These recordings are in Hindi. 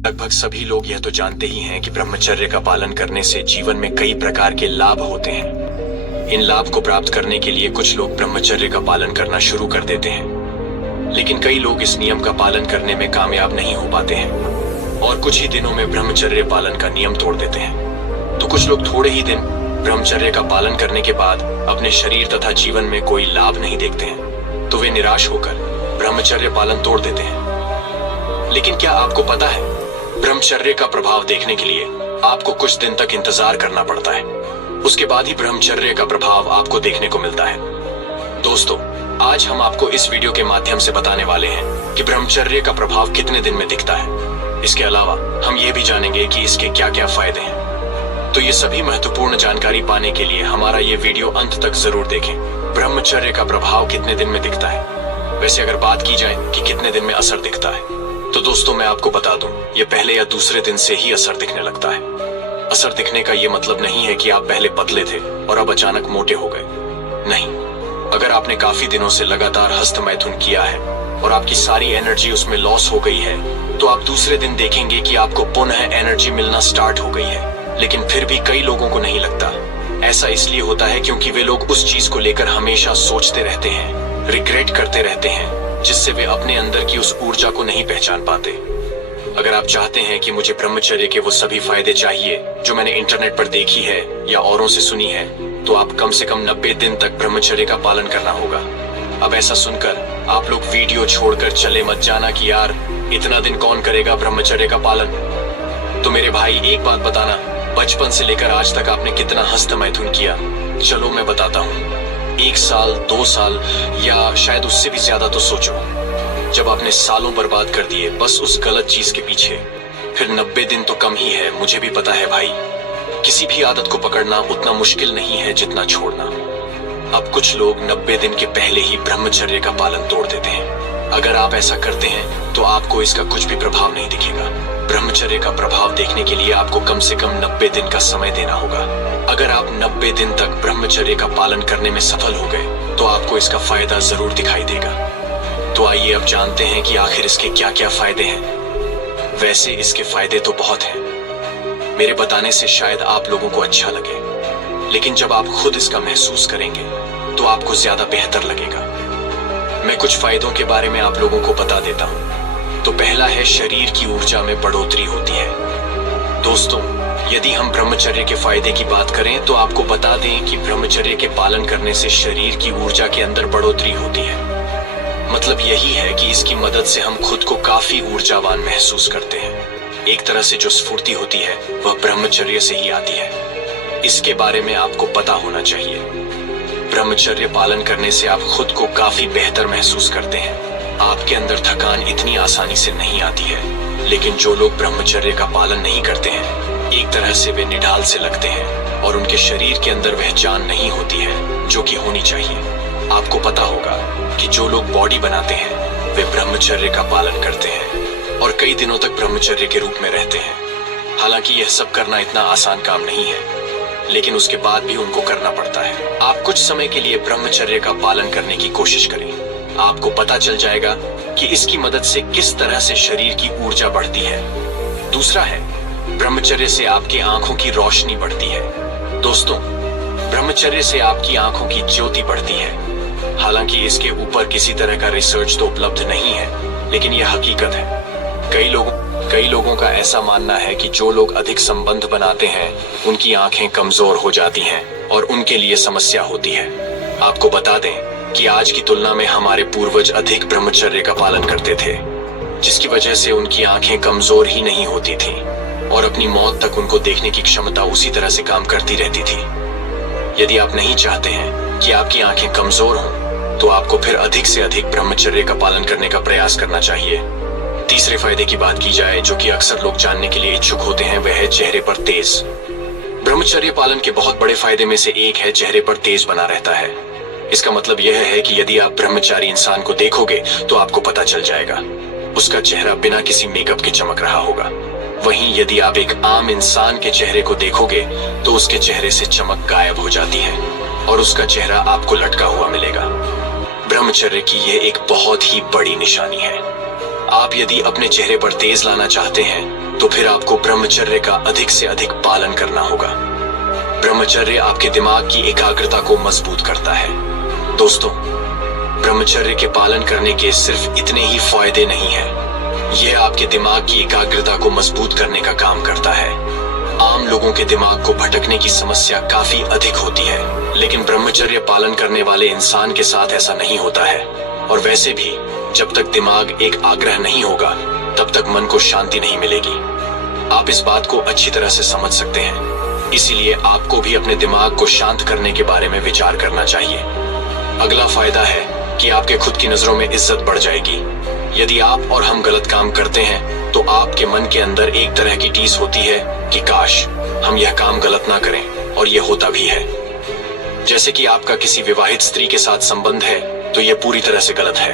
लगभग सभी लोग यह तो जानते ही हैं कि ब्रह्मचर्य का पालन करने से जीवन में कई प्रकार के लाभ होते हैं। इन लाभ को प्राप्त करने के लिए कुछ लोग ब्रह्मचर्य का पालन करना शुरू कर देते हैं, लेकिन कई लोग इस नियम का पालन करने में कामयाब नहीं हो पाते हैं और कुछ ही दिनों में ब्रह्मचर्य पालन का नियम तोड़ देते हैं। तो कुछ लोग थोड़े ही दिन ब्रह्मचर्य का पालन करने के बाद अपने शरीर तथा जीवन में कोई लाभ नहीं देखते हैं, तो वे निराश होकर ब्रह्मचर्य पालन तोड़ देते हैं। लेकिन क्या आपको पता है, ब्रह्मचर्य का प्रभाव देखने के लिए आपको कुछ दिन तक इंतजार करना पड़ता है। उसके बाद ही ब्रह्मचर्य का प्रभाव आपको देखने को मिलता है। दोस्तों, आज हम आपको इस वीडियो के माध्यम से बताने वाले हैं कि ब्रह्मचर्य का प्रभाव कितने दिन में दिखता है। इसके अलावा हम ये भी जानेंगे कि इसके क्या क्या फायदे हैं। तो ये सभी महत्वपूर्ण जानकारी पाने के लिए हमारा ये वीडियो अंत तक जरूर देखें। ब्रह्मचर्य का प्रभाव कितने दिन में दिखता है। वैसे अगर बात की जाए कि कितने दिन में असर दिखता है, तो दोस्तों मैं आपको बता दूं, ये पहले या दूसरे दिन से ही असर दिखने लगता है। असर दिखने का ये मतलब नहीं है कि आप पहले पतले थे और अब अचानक मोटे हो गए। नहीं, अगर आपने काफी दिनों से लगातार हस्तमैथुन किया है और आपकी सारी एनर्जी उसमें लॉस हो गई है, तो आप दूसरे दिन देखेंगे कि आपको पुनः एनर्जी मिलना स्टार्ट हो गई है। लेकिन फिर भी कई लोगों को नहीं लगता। ऐसा इसलिए होता है क्योंकि वे लोग उस चीज को लेकर हमेशा सोचते रहते हैं, रिग्रेट करते रहते हैं, जिससे वे अपने अंदर की उस ऊर्जा को नहीं पहचान पाते। अगर आप चाहते हैं कि मुझे ब्रह्मचर्य के वो सभी फायदे चाहिए जो मैंने इंटरनेट पर देखी है या औरों से सुनी है, तो आप कम से कम 90 दिन तक ब्रह्मचर्य का पालन करना होगा। अब ऐसा सुनकर आप लोग वीडियो छोड़कर चले मत जाना कि यार इतना दिन कौन करेगा ब्रह्मचर्य का पालन। तो मेरे भाई, एक बात बताना, बचपन से लेकर आज तक आपने कितना हस्तमैथुन किया? चलो मैं बताता हूँ। 1 साल, 2 साल या शायद उससे भी ज्यादा। तो सोचो, जब आपने सालों बर्बाद कर दिए बस उस गलत चीज के पीछे, फिर 90 दिन तो कम ही है। मुझे भी पता है भाई, किसी भी आदत को पकड़ना उतना मुश्किल नहीं है जितना छोड़ना। अब कुछ लोग 90 दिन के पहले ही ब्रह्मचर्य का पालन तोड़ देते हैं। अगर आप ऐसा करते हैं तो आपको इसका कुछ भी प्रभाव नहीं दिखेगा। ब्रह्मचर्य का प्रभाव देखने के लिए आपको कम से कम 90 दिन का समय देना होगा। अगर आप 90 दिन तक ब्रह्मचर्य का पालन करने में सफल हो गए, तो आपको इसका फायदा जरूर दिखाई देगा। तो आइए अब जानते हैं कि आखिर इसके क्या क्या फायदे हैं। वैसे इसके फायदे तो बहुत हैं। मेरे बताने से शायद आप लोगों को अच्छा लगे, लेकिन जब आप खुद इसका महसूस करेंगे तो आपको ज्यादा बेहतर लगेगा। मैं कुछ फायदों के बारे में आप लोगों को बता देता हूँ। तो पहला है, शरीर की ऊर्जा में बढ़ोतरी होती है। दोस्तों, यदि हम ब्रह्मचर्य के फायदे की बात करें तो आपको बता दें कि ब्रह्मचर्य के पालन करने से शरीर की ऊर्जा के अंदर बढ़ोतरी होती है। मतलब यही है कि इसकी मदद से हम खुद को काफी ऊर्जावान महसूस करते हैं। एक तरह से जो स्फूर्ति होती है वह ब्रह्मचर्य से ही आती है। इसके बारे में आपको पता होना चाहिए। ब्रह्मचर्य पालन करने से आप खुद को काफी बेहतर महसूस करते हैं। आपके अंदर थकान इतनी आसानी से नहीं आती है। लेकिन जो लोग ब्रह्मचर्य का पालन नहीं करते हैं, एक तरह से वे निढाल से लगते हैं और उनके शरीर के अंदर वह जान नहीं होती है जो कि होनी चाहिए। आपको पता होगा कि जो लोग बॉडी बनाते हैं वे ब्रह्मचर्य का पालन करते हैं और कई दिनों तक ब्रह्मचर्य के रूप में रहते हैं। हालांकि यह सब करना इतना आसान काम नहीं है, लेकिन उसके बाद भी उनको करना पड़ता है। आप कुछ समय के लिए ब्रह्मचर्य का पालन करने की कोशिश करें। आपको पता चल जाएगा कि इसकी मदद से किस तरह से शरीर की ऊर्जा बढ़ती है। दूसरा है, ब्रह्मचर्य से आपकी आंखों की रोशनी बढ़ती है। दोस्तों, ब्रह्मचर्य से आपकी आंखों की ज्योति बढ़ती है। हालांकि इसके ऊपर किसी तरह का रिसर्च तो उपलब्ध नहीं है, लेकिन यह हकीकत है। कई लोगों का ऐसा मानना है कि जो लोग अधिक संबंध बनाते हैं उनकी आंखें कमजोर हो जाती हैं और उनके लिए समस्या होती है। आपको बता दें कि आज की तुलना में हमारे पूर्वज अधिक ब्रह्मचर्य का पालन करते थे, जिसकी वजह से उनकी आंखें कमजोर ही नहीं होती थीं और अपनी मौत तक उनको देखने की क्षमता उसी तरह से काम करती रहती थी। यदि आप नहीं चाहते हैं कि आपकी आंखें कमजोर हों, तो आपको फिर अधिक से अधिक ब्रह्मचर्य का पालन करने का प्रयास करना चाहिए। तीसरे फायदे की बात की जाए, जो कि अक्सर लोग जानने के लिए इच्छुक होते हैं, वह है चेहरे पर तेज। ब्रह्मचर्य पालन के बहुत बड़े फायदे में से एक है चेहरे पर तेज बना रहता है। इसका मतलब यह है कि यदि आप ब्रह्मचारी इंसान को देखोगे तो आपको पता चल जाएगा, उसका चेहरा बिना किसी मेकअप के चमक रहा होगा। वहीं यदि आप एक आम इंसान के चेहरे को देखोगे तो उसके चेहरे से चमक गायब हो जाती है और उसका चेहरा आपको लटका हुआ मिलेगा। ब्रह्मचर्य की यह एक बहुत ही बड़ी निशानी है। आप यदि अपने चेहरे पर तेज लाना चाहते हैं तो फिर आपको ब्रह्मचर्य का अधिक से अधिक पालन करना होगा। ब्रह्मचर्य आपके दिमाग की एकाग्रता को मजबूत करता है। दोस्तों, ब्रह्मचर्य के पालन करने के सिर्फ इतने ही फायदे नहीं हैं। यह आपके दिमाग की एकाग्रता को मजबूत करने का काम करता है। आम लोगों के दिमाग को भटकने की समस्या काफी अधिक होती है, लेकिन ब्रह्मचर्य पालन करने वाले इंसान के साथ ऐसा नहीं होता है। और वैसे भी जब तक दिमाग एक आग्रह नहीं होगा तब तक मन को शांति नहीं मिलेगी। आप इस बात को अच्छी तरह से समझ सकते हैं। इसीलिए आपको भी अपने दिमाग को शांत करने के बारे में विचार करना चाहिए। अगला फायदा है कि आपके खुद की नजरों में इज्जत बढ़ जाएगी। यदि आप और हम गलत काम करते हैं तो आपके मन के अंदर एक तरह की टीस होती है कि काश हम यह काम गलत ना करें, और यह होता भी है। जैसे कि आपका किसी विवाहित स्त्री के साथ संबंध है तो यह पूरी तरह से गलत है,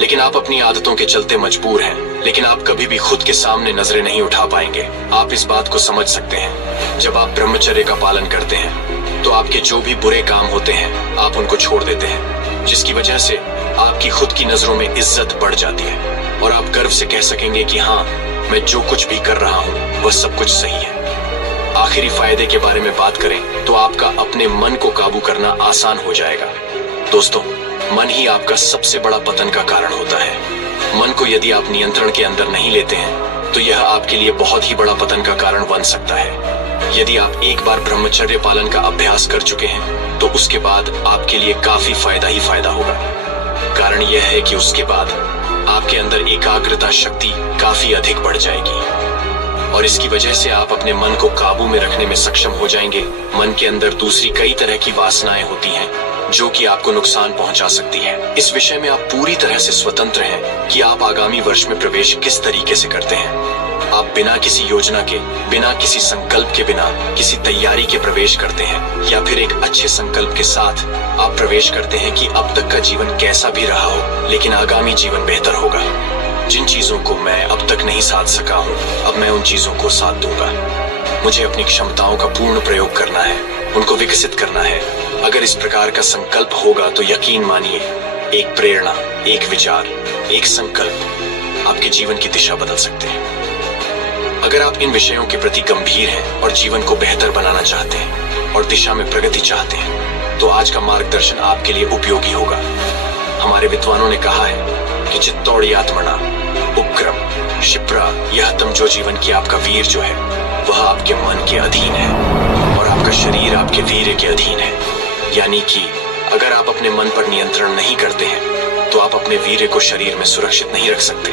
लेकिन आप अपनी आदतों के चलते मजबूर हैं। लेकिन आप कभी भी खुद के सामने नजरें नहीं उठा पाएंगे। आप इस बात को समझ सकते हैं। जब आप ब्रह्मचर्य का पालन करते हैं तो आपके जो भी बुरे काम होते हैं आप उनको छोड़ देते हैं, जिसकी वजह से आपकी खुद की नजरों में इज्जत बढ़ जाती है और आप गर्व से कह सकेंगे कि हाँ, मैं जो कुछ भी कर रहा हूँ वह सब कुछ सही है। आखिरी फायदे के बारे में बात करें तो आपका अपने मन को काबू करना आसान हो जाएगा। दोस्तों, मन ही आपका सबसे बड़ा पतन का कारण होता है। मन को यदि आप नियंत्रण के अंदर नहीं लेते हैं तो यह आपके लिए बहुत ही बड़ा पतन का कारण बन सकता है। यदि आप एक बार ब्रह्मचर्य पालन का अभ्यास कर चुके हैं तो उसके बाद आपके लिए काफी फायदा ही फायदा होगा। कारण यह है कि उसके बाद आपके अंदर एकाग्रता शक्ति काफी अधिक बढ़ जाएगी और इसकी वजह से आप अपने मन को काबू में रखने में सक्षम हो जाएंगे। मन के अंदर दूसरी कई तरह की वासनाएं होती हैं जो कि आपको नुकसान पहुंचा सकती है। इस विषय में आप पूरी तरह से स्वतंत्र हैं कि आप आगामी वर्ष में प्रवेश किस तरीके से करते हैं। आप बिना किसी योजना के, बिना किसी संकल्प के, बिना किसी तैयारी के प्रवेश करते हैं, या फिर एक अच्छे संकल्प के साथ आप प्रवेश करते हैं कि अब तक का जीवन कैसा भी रहा हो लेकिन आगामी जीवन बेहतर होगा। जिन चीजों को मैं अब तक नहीं साध सका हूँ, अब मैं उन चीजों को साध दूंगा। मुझे अपनी क्षमताओं का पूर्ण प्रयोग करना है, उनको विकसित करना है। अगर इस प्रकार का संकल्प होगा तो यकीन मानिए, एक प्रेरणा, एक विचार, एक संकल्प आपके जीवन की दिशा बदल सकते हैं। अगर आप इन विषयों के प्रति गंभीर हैं और जीवन को बेहतर बनाना चाहते हैं और दिशा में प्रगति चाहते हैं तो आज का मार्गदर्शन आपके लिए उपयोगी होगा। हमारे विद्वानों ने कहा है कि चित्तौड़ी आत्मना उपक्रम क्षिप्रा, यह तम जो जीवन की आपका वीर जो है वह आपके मन के अधीन है और आपका शरीर आपके वीर्य के अधीन है। यानी कि अगर आप अपने मन पर नियंत्रण नहीं करते हैं तो आप अपने वीर्य को शरीर में सुरक्षित नहीं रख सकते।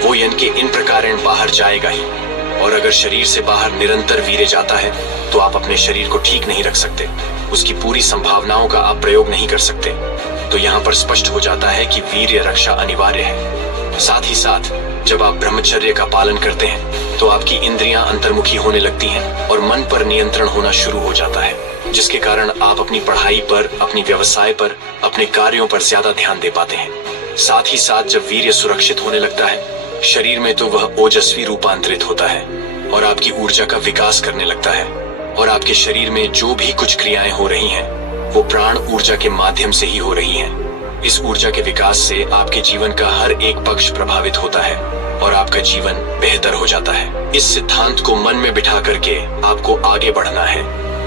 वो यन के इन प्रकार बाहर जाएगा ही, और अगर शरीर से बाहर निरंतर वीर्य जाता है तो आप अपने शरीर को ठीक नहीं रख सकते, उसकी पूरी संभावनाओं का आप प्रयोग नहीं कर सकते। तो यहाँ पर स्पष्ट हो जाता है कि वीर्य रक्षा अनिवार्य है। साथ ही साथ जब आप ब्रह्मचर्य का पालन करते हैं तो आपकी इंद्रियां अंतर्मुखी होने लगती हैं और मन पर नियंत्रण होना शुरू हो जाता है, जिसके कारण आप अपनी पढ़ाई पर, अपनी व्यवसाय पर, अपने कार्यों पर ज्यादा ध्यान दे पाते हैं। साथ ही साथ जब वीर्य सुरक्षित होने लगता है शरीर में तो वह ओजस्वी रूपांतरित होता है और आपकी ऊर्जा का विकास करने लगता है और आपके शरीर में जो भी कुछ क्रियाएं हो रही हैं वो प्राण ऊर्जा के माध्यम से ही हो रही हैं। इस ऊर्जा के विकास से आपके जीवन का हर एक पक्ष प्रभावित होता है और आपका जीवन बेहतर हो जाता है। इस सिद्धांत को मन में बिठा करके आपको आगे बढ़ना है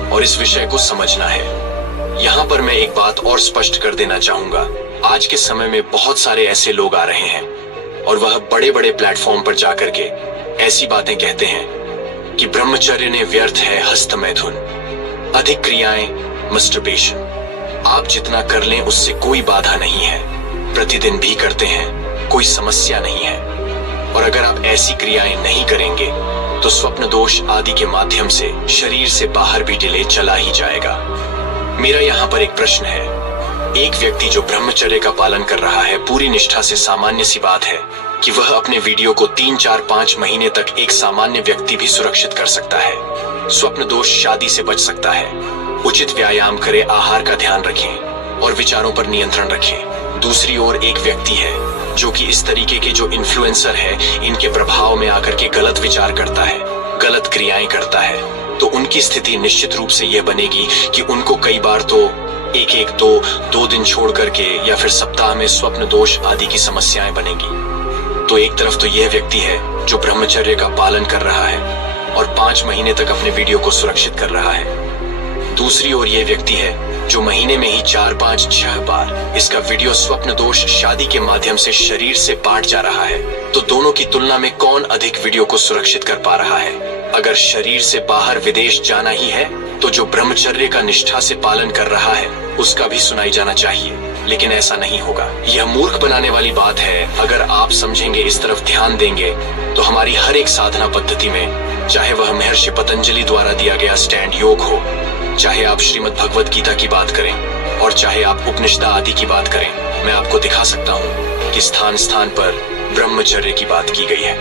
और इस विषय को समझना है। यहाँ पर मैं एक बात और स्पष्ट कर देना चाहूंगा। आज के समय में बहुत सारे ऐसे लोग आ रहे हैं और वह बड़े बड़े प्लेटफॉर्म पर जाकर के ऐसी बातें कहते हैं कि ब्रह्मचर्य ने व्यर्थ है हस्त मैथुन, अधिक क्रियाएं, मस्टरबेशन। आप जितना कर लें उससे कोई बाधा नहीं है, प्रतिदिन भी करते हैं, कोई समस्या नहीं है। और अगर आप ऐसी क्रियाएं नहीं करेंगे तो स्वप्न दोष आदि के माध्यम से शरीर से बाहर भी डिले चला ही जाएगा। मेरा यहाँ पर एक प्रश्न है। एक व्यक्ति जो ब्रह्मचर्य का पालन कर रहा है पूरी निष्ठा से, सामान्य सी बात है कि वह अपने वीडियो को 3, 4, 5 महीने तक एक सामान्य व्यक्ति भी सुरक्षित कर सकता है। स्वप्न दोष शादी से बच सकता है। उचित व्यायाम करें, आहार का ध्यान रखें और विचारों पर नियंत्रण रखें। दूसरी ओर एक व्यक्ति है जो कि इस तरीके के जो इन्फ्लुएंसर है, इनके प्रभाव में आकर के गलत विचार करता है, गलत क्रियाएं करता है, तो उनकी स्थिति निश्चित रूप से यह बनेगी कि उनको कई बार तो एक दो दिन छोड़ करके या फिर सप्ताह में स्वप्न दोष आदि की समस्याएं बनेगी। तो एक तरफ तो यह व्यक्ति है जो ब्रह्मचर्य का पालन कर रहा है और 5 महीने तक अपने वीडियो को सुरक्षित कर रहा है। दूसरी ओर यह व्यक्ति है जो महीने में ही 4, 5, 6 बार इसका वीडियो स्वप्न दोष शादी के माध्यम से शरीर से पाट जा रहा है। तो दोनों की तुलना में कौन अधिक वीडियो को सुरक्षित कर पा रहा है? अगर शरीर से बाहर विदेश जाना ही है तो जो ब्रह्मचर्य का निष्ठा से पालन कर रहा है उसका भी सुनाई जाना चाहिए, लेकिन ऐसा नहीं होगा। यह मूर्ख बनाने वाली बात है। अगर आप समझेंगे, इस तरफ ध्यान देंगे, तो हमारी हर एक साधना पद्धति में, चाहे वह महर्षि पतंजलि द्वारा दिया गया स्टैंड योग हो, चाहे आप श्रीमद् भगवत गीता की बात करें और चाहे आप उपनिषद आदि की बात करें, मैं आपको दिखा सकता हूँ कि स्थान स्थान पर ब्रह्मचर्य की बात की गई है।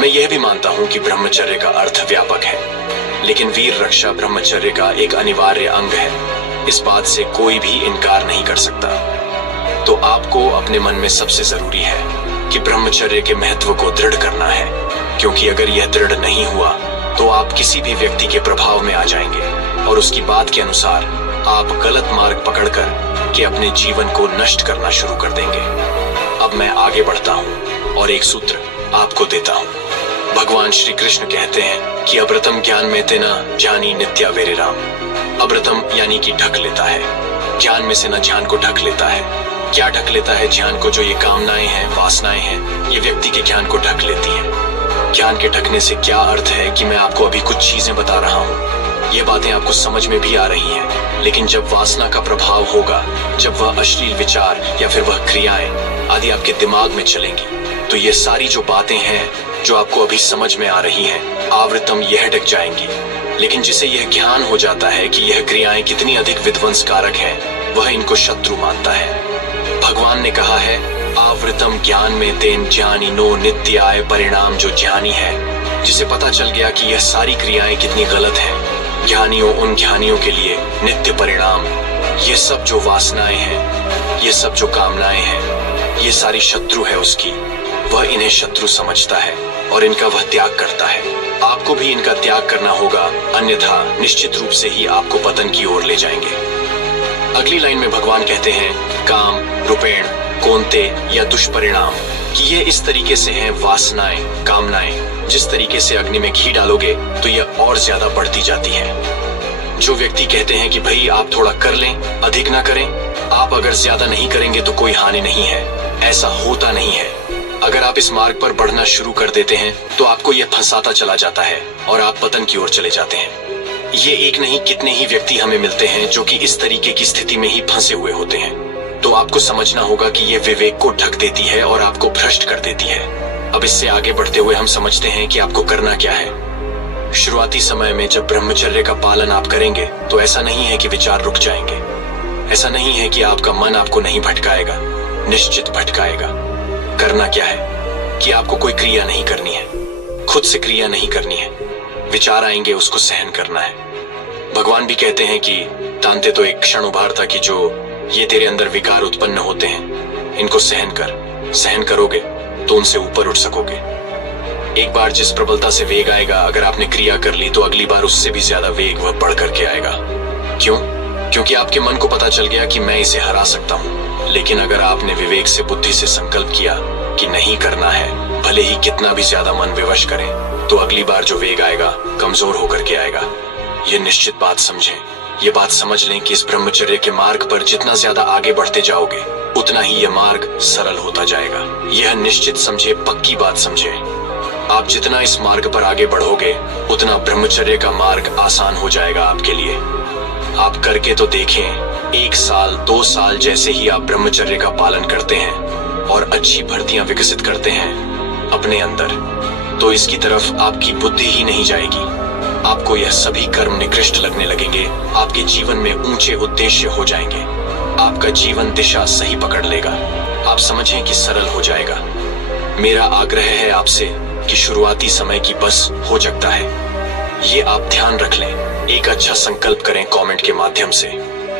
मैं यह भी मानता हूँ कि ब्रह्मचर्य का अर्थ व्यापक है, लेकिन वीर रक्षा ब्रह्मचर्य का एक अनिवार्य अंग है। इस बात से कोई भी इनकार नहीं कर सकता। तो आपको अपने मन में सबसे जरूरी है कि ब्रह्मचर्य के महत्व को दृढ़ करना है, क्योंकि अगर यह दृढ़ नहीं हुआ तो आप किसी भी व्यक्ति के प्रभाव में आ जाएंगे और उसकी बात के अनुसार आप गलत मार्ग पकड़कर के अपने जीवन को नष्ट करना शुरू कर देंगे। अब मैं आगे बढ़ता हूँ और एक सूत्र आपको देता हूँ। भगवान श्री कृष्ण कहते हैं कि अब्रतम ज्ञान में तेना जानी नित्या वेरे राम। अब्रतम यानी कि ढक लेता है, ज्ञान में से न ज्ञान को ढक लेता है। क्या ढक लेता है? ज्ञान को। जो ये कामनाएं हैं, वासनाएं हैं, ये व्यक्ति के ज्ञान को ढक लेती हैं। ज्ञान के ढकने से क्या अर्थ है कि मैं आपको अभी कुछ चीजें बता रहा हूँ, ये बातें आपको समझ में भी आ रही हैं, लेकिन जब वासना का प्रभाव होगा, जब वह अश्लील विचार या फिर वह क्रियाएं आदि आपके दिमाग में चलेंगी, तो ये सारी जो बातें हैं जो आपको अभी समझ में आ रही हैं, आवृतम यह ढक जाएंगी। लेकिन जिसे यह ज्ञान हो जाता है कि यह क्रियाएं कितनी अधिक विध्वंसकारक हैं, वह इनको शत्रु मानता है। भगवान ने कहा है, आवृतम ज्ञान में तेन ज्ञानी नो नित्याय परिणाम। जो ज्ञानी है, जिसे पता चल गया कि यह सारी क्रियाएं कितनी गलत हैं, ज्ञानियों, उन ज्ञानियों के लिए नित्य परिणाम। ये सब जो वासनाएं हैं, ये सब जो कामनाएं हैं, ये सारी शत्रु है उसकी। वह इन्हें शत्रु समझता है और इनका वह त्याग करता है। आपको भी इनका त्याग करना होगा, अन्यथा निश्चित रूप से ही आपको पतन की ओर ले जाएंगे। अगली लाइन में भगवान कहते हैं, काम, रूपेण, कोंते या दुष्परिणाम, कि ये इस तरीके से हैं वासनाएं, कामनाएं। जिस तरीके से अग्नि में घी डालोगे तो यह और ज्यादा बढ़ती जाती है। जो व्यक्ति कहते हैं कि भाई आप थोड़ा कर लें, अधिक ना करें, आप अगर ज्यादा नहीं करेंगे तो कोई हानि नहीं है, ऐसा होता नहीं है। अगर आप इस मार्ग पर बढ़ना शुरू कर देते हैं तो आपको यह फंसाता चला जाता है और आप पतन की ओर चले जाते हैं। ये एक नहीं कितने ही व्यक्ति हमें मिलते हैं जो कि इस तरीके की स्थिति में ही फंसे हुए होते हैं। तो आपको समझना होगा कि यह विवेक को ढक देती है और आपको भ्रष्ट कर देती है। अब इससे आगे बढ़ते हुए हम समझते हैं कि आपको करना क्या है। शुरुआती समय में जब ब्रह्मचर्य का पालन आप करेंगे तो ऐसा नहीं है कि विचार रुक जाएंगे, ऐसा नहीं है कि आपका मन आपको नहीं भटकाएगा, निश्चित भटकाएगा। करना क्या है कि आपको कोई क्रिया नहीं करनी है, खुद से क्रिया नहीं करनी है। विचार आएंगे, उसको सहन करना है। भगवान भी कहते हैं कि तांते तो एक क्षण उभार था कि जो ये तेरे अंदर विकार उत्पन्न होते हैं, इनको सहन कर। सहन करोगे तो उनसे ऊपर उठ सकोगे। एक बार जिस प्रबलता से वेग आएगा, अगर आपने क्रिया कर ली तो अगली बार उससे भी ज्यादा वेग वह बढ़ करके आएगा। क्यों? क्योंकि आपके मन को पता चल गया कि मैं इसे हरा सकता हूँ। लेकिन अगर आपने विवेक से, बुद्धि से संकल्प किया कि नहीं करना है, भले ही कितना भी ज्यादा मन विवश करें, तो अगली बार जो वेग आएगा कमजोर होकर के आएगा। ये निश्चित बात समझें। ये बात समझ लें कि इस ब्रह्मचर्य के मार्ग पर जितना ज्यादा आगे बढ़ते जाओगे, उतना ही यह मार्ग सरल होता जाएगा। यह निश्चित समझे, पक्की बात समझे। आप जितना इस मार्ग पर आगे बढ़ोगे, उतना ब्रह्मचर्य का मार्ग आसान हो जाएगा आपके लिए। आप करके तो देखें। 1 साल, 2 साल जैसे ही आप ब्रह्मचर्य का पालन करते हैं और अच्छी भर्तियां विकसित करते हैं अपने अंदर, तो इसकी तरफ आपकी बुद्धि ही नहीं जाएगी। आपको यह सभी कर्म निकृष्ट लगने लगेंगे। आपके जीवन में ऊंचे उद्देश्य हो जाएंगे। आपका जीवन दिशा सही पकड़ लेगा। आप समझें कि सरल हो जाएगा। मेरा आग्रह है आपसे कि शुरुआती समय की बस हो सकता है, ये आप ध्यान रख लें। एक अच्छा संकल्प करें कमेंट के माध्यम से।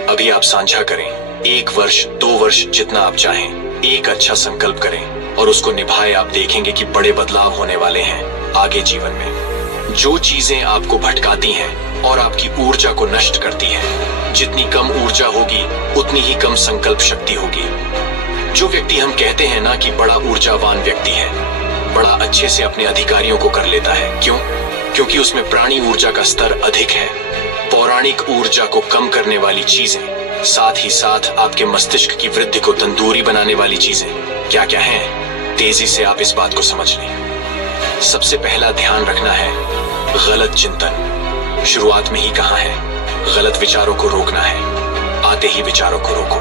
अभी आप साझा करें। 1 वर्ष, 2 वर्ष, जितना आप चाहें, एक अच्छा संकल्प करें और उसको निभाएं। आप देखेंगे कि बड़े बदलाव होने वाले हैं आगे जीवन में। जो चीजें आपको भटकाती हैं और आपकी ऊर्जा को नष्ट करती हैं, जितनी कम ऊर्जा होगी उतनी ही कम संकल्प शक्ति होगी। जो व्यक्ति हम कहते हैं ना कि बड़ा ऊर्जावान व्यक्ति है, बड़ा अच्छे से अपने अधिकारियों को कर लेता है। क्यों? क्योंकि उसमें प्राणी ऊर्जा का स्तर अधिक है। पौराणिक ऊर्जा को कम करने वाली चीजें, साथ ही साथ आपके मस्तिष्क की वृद्धि को तंदूरी बनाने वाली चीजें क्या क्या हैं? तेजी से आप इस बात को समझ लें। सबसे पहला ध्यान रखना है गलत चिंतन। शुरुआत में ही कहा है, गलत विचारों को रोकना है। आते ही विचारों को रोको।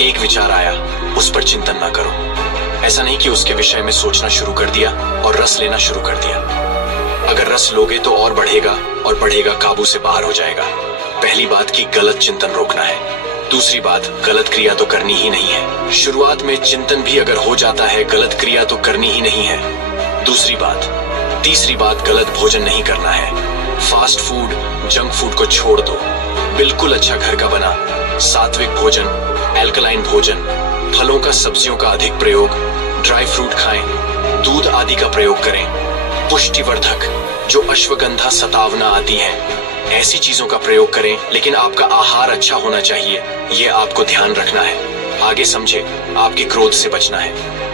एक विचार आया, उस पर चिंतन ना करो। ऐसा नहीं कि उसके विषय में सोचना शुरू कर दिया और रस लेना शुरू कर दिया। अगर रस लोगे तो और बढ़ेगा और बढ़ेगा, काबू से बाहर हो जाएगा। पहली बात की गलत चिंतन रोकना है। दूसरी बात, गलत क्रिया तो करनी ही नहीं है। शुरुआत में चिंतन भी अगर हो जाता है, गलत क्रिया तो करनी ही नहीं है। दूसरी बात, तीसरी बात, गलत भोजन नहीं करना है। फास्ट फूड, जंक फूड को छोड़ दो। बिल्कुल अच्छा घर का बना सात्विक भोजन, एल्कलाइन भोजन, फलों का सब्जियों का अधिक प्रयोग, ड्राई फ्रूट खाएं, दूध आदि का प्रयोग करें। पुष्टिवर्धक जो अश्वगंधा, सतावना आदि है, ऐसी चीजों का प्रयोग करें। लेकिन आपका आहार अच्छा होना चाहिए, ये आपको ध्यान रखना है। आगे समझे, आपके क्रोध से बचना है।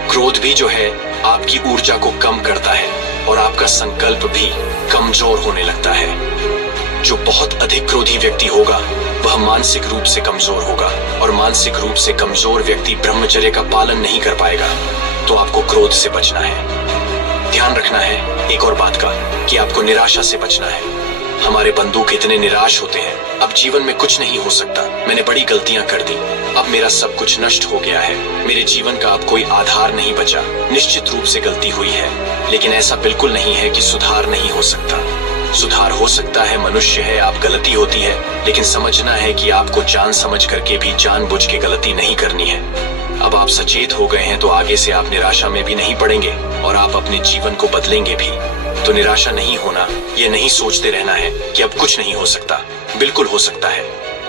क्रोध भी जो है आपकी ऊर्जा को कम करता है और आपका संकल्प भी कमजोर होने लगता है। जो बहुत अधिक क्रोधी व्यक्ति होगा वह मानसिक रूप से कमजोर होगा, और मानसिक रूप से कमजोर व्यक्ति ब्रह्मचर्य का पालन नहीं कर पाएगा। तो आपको क्रोध से बचना है। ध्यान रखना है एक और बात का, कि आपको निराशा से बचना है। हमारे बंधु इतने निराश होते हैं, अब जीवन में कुछ नहीं हो सकता, मैंने बड़ी गलतियां कर दी, अब मेरा सब कुछ नष्ट हो गया है, मेरे जीवन का अब कोई आधार नहीं बचा। निश्चित रूप से गलती हुई है, लेकिन ऐसा बिल्कुल नहीं है कि सुधार नहीं हो सकता। सुधार हो सकता है, मनुष्य है, आप गलती होती है, लेकिन समझना है कि आपको जान समझ करके भी जानबूझ के गलती नहीं करनी है। अब आप सचेत हो गए हैं तो आगे से आप निराशा में भी नहीं पड़ेंगे और आप अपने जीवन को बदलेंगे भी। तो निराशा नहीं होना, ये नहीं सोचते रहना है कि अब कुछ नहीं हो सकता। बिल्कुल हो सकता है,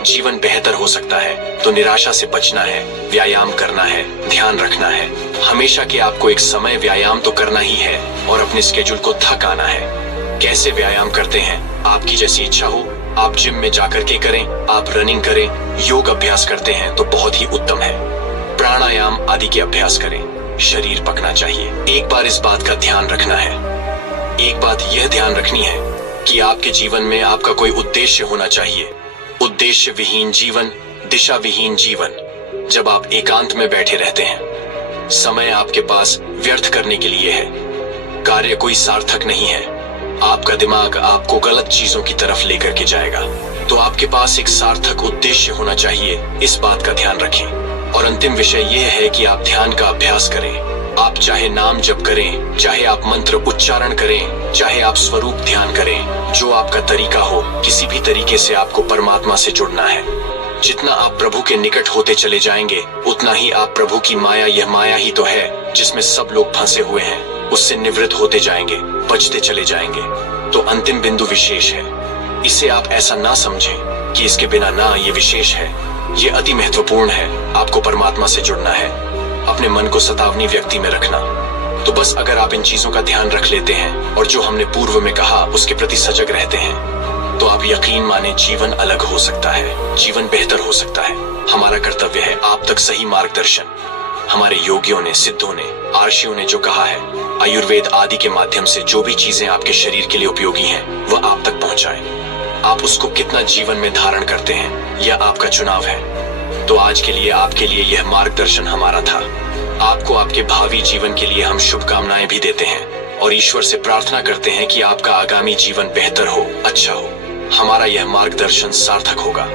जीवन बेहतर हो सकता है। तो निराशा से बचना है, व्यायाम करना है, ध्यान रखना है हमेशा कि आपको एक समय व्यायाम तो करना ही है और अपने स्केड्यूल को थक आना है। कैसे व्यायाम करते हैं? आपकी जैसी इच्छा हो, आप जिम में जाकर के करें, आप रनिंग करें, योग अभ्यास करते हैं तो बहुत ही उत्तम है। प्राणायाम आदि के अभ्यास करें। शरीर पकना चाहिए। एक बार इस बात का ध्यान रखना है, एक बात यह ध्यान रखनी है कि आपके जीवन में आपका कोई उद्देश्य होना चाहिए। उद्देश्य विहीन जीवन, दिशा विहीन जीवन। जब आप एकांत में बैठे रहते हैं, समय आपके पास व्यर्थ करने के लिए है, कार्य कोई सार्थक नहीं है, आपका दिमाग आपको गलत चीजों की तरफ लेकर के जाएगा। तो आपके पास एक सार्थक उद्देश्य होना चाहिए, इस बात का ध्यान रखें। और अंतिम विषय यह है कि आप ध्यान का अभ्यास करें। आप चाहे नाम जप करें, चाहे आप मंत्र उच्चारण करें, चाहे आप स्वरूप ध्यान करें, जो आपका तरीका हो, किसी भी तरीके से आपको परमात्मा से जुड़ना है। जितना आप प्रभु के निकट होते चले जाएंगे, उतना ही आप प्रभु की माया, यह माया ही तो है जिसमें सब लोग फंसे हुए हैं, उससे निवृत्त होते जाएंगे, बचते चले जाएंगे। तो अंतिम बिंदु विशेष है। इसे आप ऐसा ना समझें कि इसके बिना ना ये विशेष है, ये अति महत्वपूर्ण है। आपको परमात्मा से जुड़ना है, अपने मन को सतावनी व्यक्ति में रखना। तो बस अगर आप इन चीजों का ध्यान रख लेते हैं और जो हमने पूर्व में कहा उसके प्रति सजग रहते हैं, तो आप यकीन माने जीवन अलग हो सकता है, जीवन बेहतर हो सकता है। हमारा कर्तव्य है आप तक सही मार्गदर्शन। हमारे योगियों ने, सिद्धों ने, आर्षियों ने जो कहा है, आयुर्वेद आदि के माध्यम से जो भी चीजें आपके शरीर के लिए उपयोगी हैं, वह आप तक पहुंचाएं। आप उसको कितना जीवन में धारण करते हैं, यह आपका चुनाव है। तो आज के लिए आपके लिए यह मार्गदर्शन हमारा था। आपको आपके भावी जीवन के लिए हम शुभकामनाएं भी देते हैं और ईश्वर से प्रार्थना करते हैं कि आपका आगामी जीवन बेहतर हो, अच्छा हो। हमारा यह मार्गदर्शन सार्थक होगा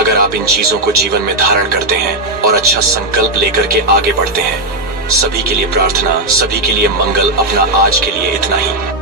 अगर आप इन चीजों को जीवन में धारण करते हैं और अच्छा संकल्प लेकर के आगे बढ़ते हैं। सभी के लिए प्रार्थना, सभी के लिए मंगल। अपना आज के लिए इतना ही।